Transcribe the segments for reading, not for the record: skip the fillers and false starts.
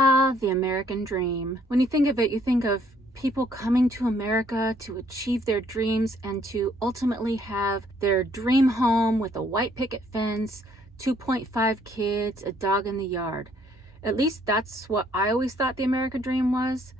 Ah, the American dream. When you think of it, you think of people coming to America to achieve their dreams and to ultimately have their dream home with a white picket fence, 2.5 kids, a dog in the yard. At least that's what I always thought the American dream was.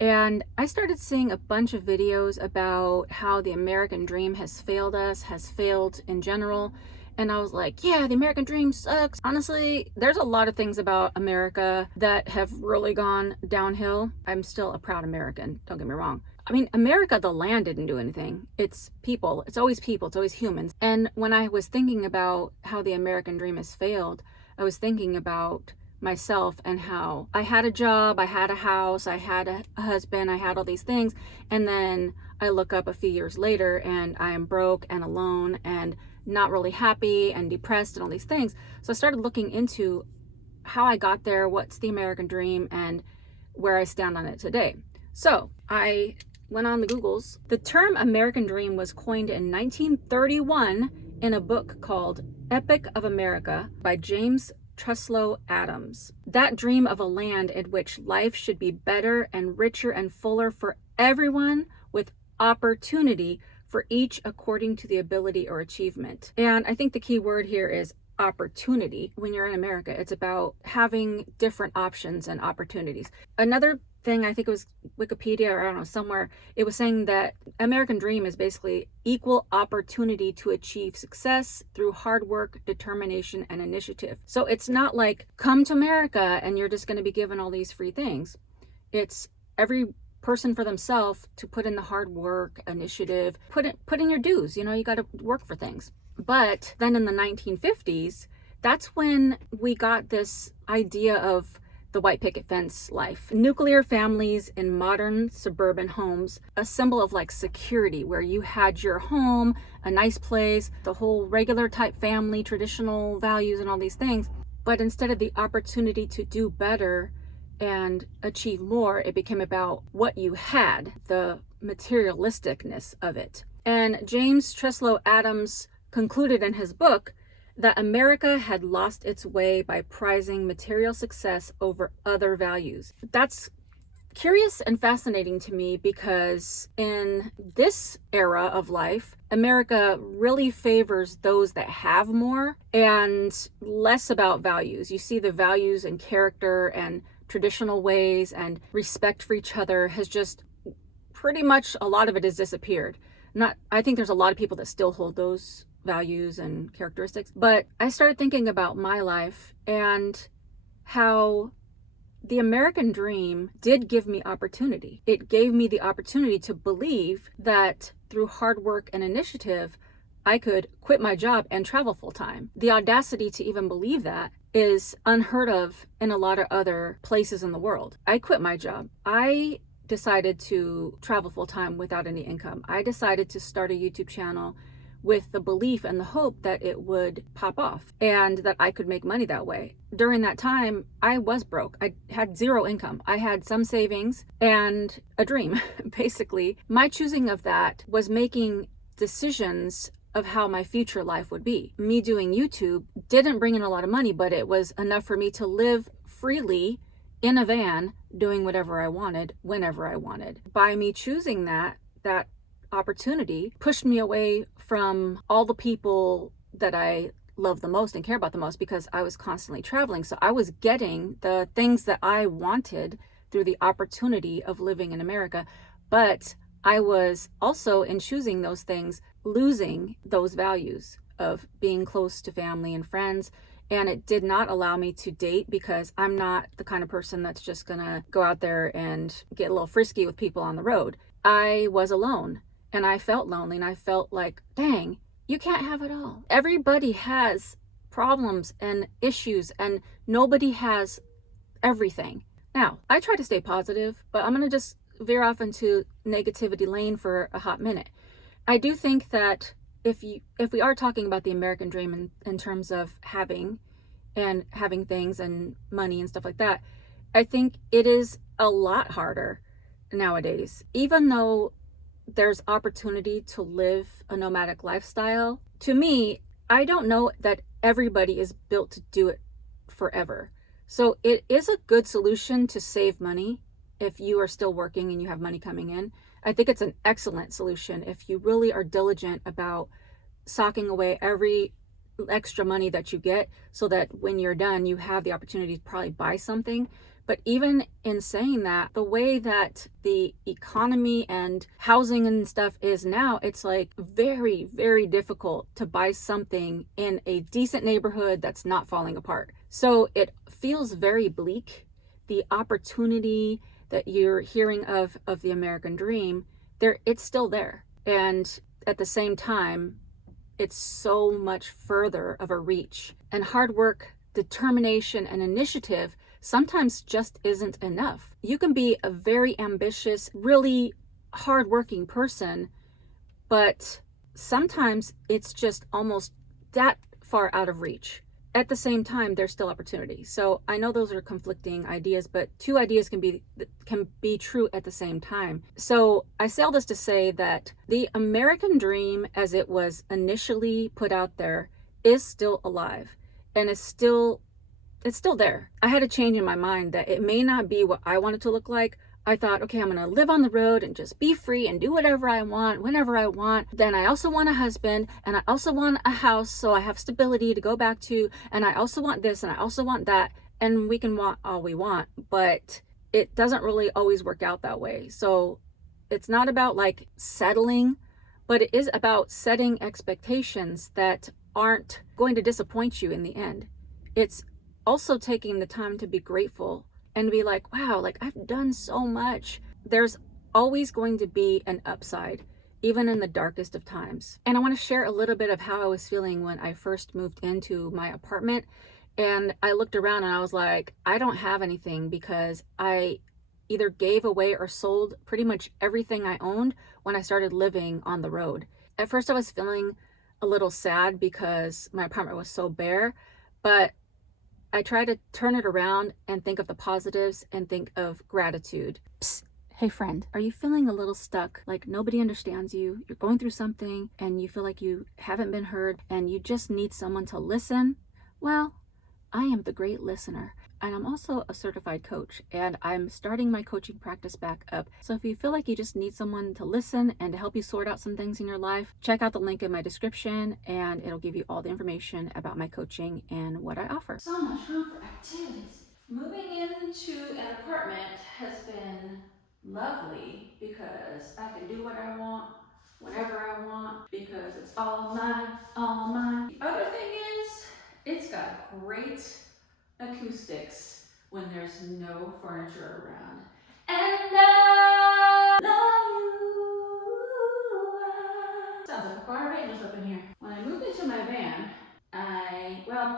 And I started seeing a bunch of videos about how the American dream has failed us, has failed in general. And I was like, yeah, the American dream sucks. Honestly, there's a lot of things about America that have really gone downhill. I'm still a proud American, don't get me wrong. I mean, America, the land didn't do anything. It's people. It's always people. It's always humans. And when I was thinking about how the American dream has failed, I was thinking about myself and how I had a job, I had a house, I had a husband, I had all these things. And then I look up a few years later and I am broke and alone and not really happy and depressed and all these things. So I started looking into how I got there, what's the American dream, and where I stand on it today. So I went on the Googles. The term American dream was coined in 1931 in a book called Epic of America by James Truslow Adams. That dream of a land in which life should be better and richer and fuller for everyone, with opportunity for each according to the ability or achievement. And I think the key word here is opportunity. When you're in America, it's about having different options and opportunities. Another thing, I think it was Wikipedia or I don't know, somewhere, it was saying that American dream is basically equal opportunity to achieve success through hard work, determination, and initiative. So it's not like come to America and you're just going to be given all these free things. It's every person for themselves to put in the hard work, initiative, put in your dues. You know, you got to work for things. But then in the 1950s, that's when we got this idea of the white picket fence life. Nuclear families in modern suburban homes, a symbol of like security, where you had your home, a nice place, the whole regular type family, traditional values and all these things. But instead of the opportunity to do better and achieve more, it became about what you had, the materialisticness of it. And James Truslow Adams concluded in his book that America had lost its way by prizing material success over other values. That's curious and fascinating to me because in this era of life, America really favors those that have more and less about values. You see the values and character and traditional ways and respect for each other has just pretty much, a lot of it has disappeared. I think there's a lot of people that still hold those values and characteristics, but I started thinking about my life and how the American dream did give me opportunity. It gave me the opportunity to believe that through hard work and initiative, I could quit my job and travel full time. The audacity to even believe that is unheard of in a lot of other places in the world. I quit my job. I decided to travel full time without any income. I decided to start a YouTube channel with the belief and the hope that it would pop off and that I could make money that way. During that time, I was broke. I had zero income. I had some savings and a dream, basically. My choosing of that was making decisions of how my future life would be. Me doing YouTube didn't bring in a lot of money, but it was enough for me to live freely in a van, doing whatever I wanted, whenever I wanted. By me choosing that opportunity pushed me away from all the people that I love the most and care about the most, because I was constantly traveling. So I was getting the things that I wanted through the opportunity of living in America. But I was also, in choosing those things, losing those values of being close to family and friends. And it did not allow me to date, because I'm not the kind of person that's just gonna go out there and get a little frisky with people on the road. I was alone. And I felt lonely, and I felt like, dang, you can't have it all. Everybody has problems and issues, and nobody has everything. Now, I try to stay positive, but I'm going to just veer off into negativity lane for a hot minute. I do think that if we are talking about the American dream in terms of having things and money and stuff like that, I think it is a lot harder nowadays. Even though there's opportunity to live a nomadic lifestyle, to me, I don't know that everybody is built to do it forever. So it is a good solution to save money if you are still working and you have money coming in. I think it's an excellent solution if you really are diligent about socking away every extra money that you get so that when you're done, you have the opportunity to probably buy something. But even in saying that, the way that the economy and housing and stuff is now, it's like very, very difficult to buy something in a decent neighborhood that's not falling apart. So it feels very bleak. The opportunity that you're hearing of the American dream, it's still there. And at the same time, it's so much further of a reach. And hard work, determination, and initiative sometimes just isn't enough. You can be a very ambitious, really hardworking person, but sometimes it's just almost that far out of reach. At the same time, there's still opportunity. So I know those are conflicting ideas, but two ideas can be true at the same time. So I say all this to say that the American dream, as it was initially put out there, is still alive and it's still there. I had a change in my mind that it may not be what I want it to look like. I thought, okay, I'm going to live on the road and just be free and do whatever I want, whenever I want. Then I also want a husband and I also want a house so I have stability to go back to. And I also want this and I also want that. And we can want all we want, but it doesn't really always work out that way. So it's not about like settling, but it is about setting expectations that aren't going to disappoint you in the end. It's also taking the time to be grateful and be like, wow, like I've done so much. There's always going to be an upside, even in the darkest of times. And I want to share a little bit of how I was feeling when I first moved into my apartment. And I looked around and I was like, I don't have anything because I either gave away or sold pretty much everything I owned when I started living on the road. At first I was feeling a little sad because my apartment was so bare, but I try to turn it around and think of the positives and think of gratitude. Psst. Hey friend, are you feeling a little stuck? Like nobody understands you, you're going through something and you feel like you haven't been heard and you just need someone to listen? Well, I am the great listener. And I'm also a certified coach and I'm starting my coaching practice back up. So if you feel like you just need someone to listen and to help you sort out some things in your life, check out the link in my description and it'll give you all the information about my coaching and what I offer. So much room for activities. Moving into an apartment has been lovely because I can do what I want, whenever I want, because it's all mine, all mine. The other thing is, it's got great acoustics when there's no furniture around. And I love you. Sounds like a choir of angels up in here. When I moved into my van,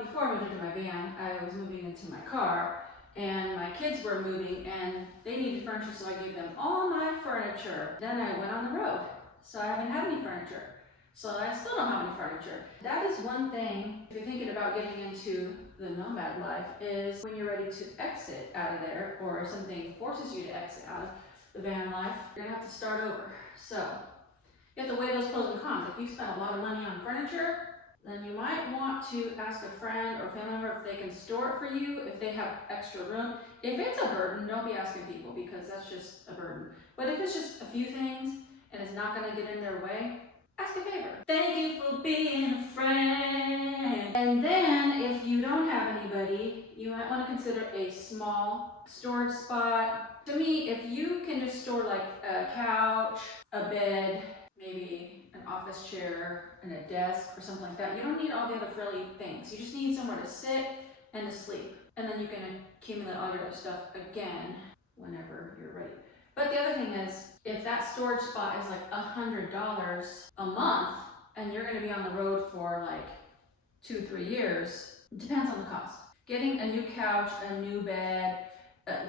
before I moved into my van, I was moving into my car and my kids were moving and they needed furniture, so I gave them all my furniture. Then I went on the road, so I haven't had any furniture. So I still don't have any furniture. That is one thing, if you're thinking about getting into the nomad life, is when you're ready to exit out of there, or if something forces you to exit out of the van life, you're gonna have to start over. So you have to weigh those pros and cons. If you spend a lot of money on furniture, then you might want to ask a friend or family member if they can store it for you, if they have extra room. If it's a burden, don't be asking people because that's just a burden. But if it's just a few things and it's not gonna get in their way, ask a favor. Thank you for being a friend. And then if you don't have anybody, you might want to consider a small storage spot. To me, if you can just store like a couch, a bed, maybe an office chair and a desk or something like that, you don't need all the other frilly things. You just need somewhere to sit and to sleep. And then you can accumulate all your other stuff again whenever you're ready. But the other thing is, if that storage spot is like $100 a month and you're going to be on the road for like 2-3 years, it depends on the cost. Getting a new couch, a new bed,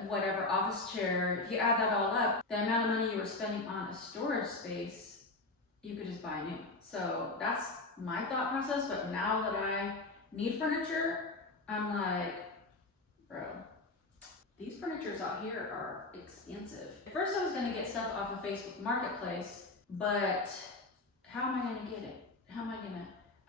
whatever, office chair, if you add that all up, the amount of money you were spending on a storage space, you could just buy new. So that's my thought process, but now that I need furniture, I'm like, bro, these furnitures out here are expensive. At first I was gonna get stuff off of Facebook Marketplace, but how am I gonna get it?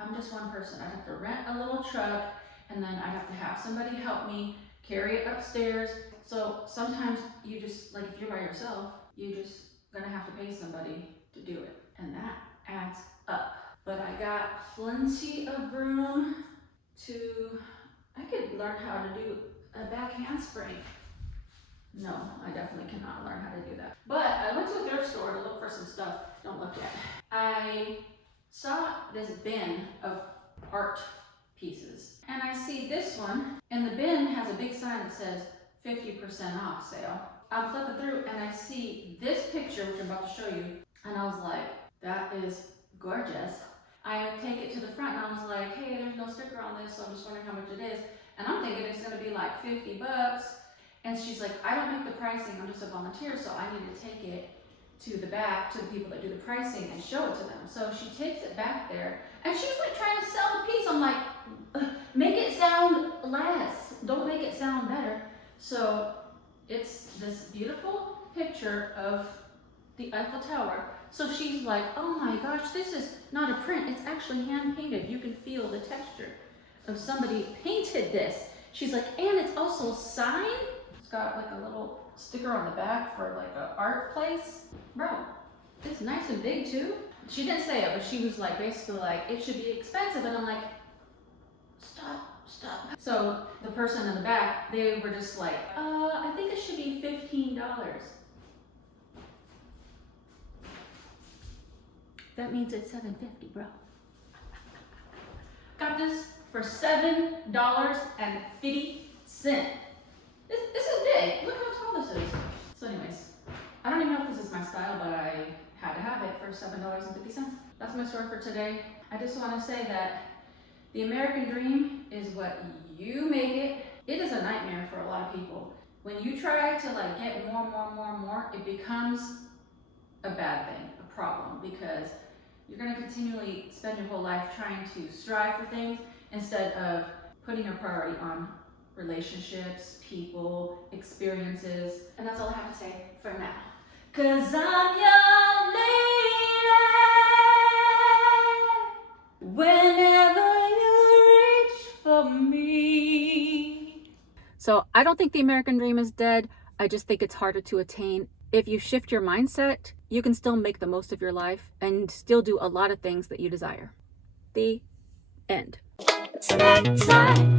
I'm just one person. I'd have to rent a little truck and then I'd have to have somebody help me carry it upstairs. So sometimes you just, like if you're by yourself, you just gonna have to pay somebody to do it. And that adds up. But I got plenty of room to, I could learn how to do a back handspring. No, I definitely cannot learn how to do that. But I went to a thrift store to look for some stuff. Don't look yet. I saw this bin of art pieces. And I see this one, and the bin has a big sign that says 50% off sale. I'm flipping through and I see this picture, which I'm about to show you, and I was like, that is gorgeous. I take it to the front and I was like, hey, there's no sticker on this, so I'm just wondering how much it is. And I'm thinking it's gonna be like 50 bucks. And she's like, I don't make the pricing, I'm just a volunteer, so I need to take it to the back, to the people that do the pricing and show it to them. So she takes it back there and she was like trying to sell the piece. I'm like, make it sound less, don't make it sound better. So it's this beautiful picture of the Eiffel Tower. So she's like, oh my gosh, this is not a print, it's actually hand painted. You can feel the texture of somebody painted this. She's like, and it's also signed. It's got like a little sticker on the back for like an art place. Bro, it's nice and big too. She didn't say it, but she was like, basically like, it should be expensive. And I'm like, stop. So the person in the back, they were just like, I think it should be $15. That means it's $7.50, bro. Got this for $7.50. This is big. Look how tall this is. So anyways, I don't even know if this is my style, but I had to have it for $7.50. That's my story for today. I just want to say that the American dream is what you make it. It is a nightmare for a lot of people. When you try to like get more, it becomes a bad thing, a problem, because you're going to continually spend your whole life trying to strive for things instead of putting your priority on relationships, people, experiences. And that's all I have to say for now. 'Cause I'm your lady whenever you reach for me. So I don't think the American dream is dead. I just think it's harder to attain. If you shift your mindset, you can still make the most of your life and still do a lot of things that you desire. The end. Snack time.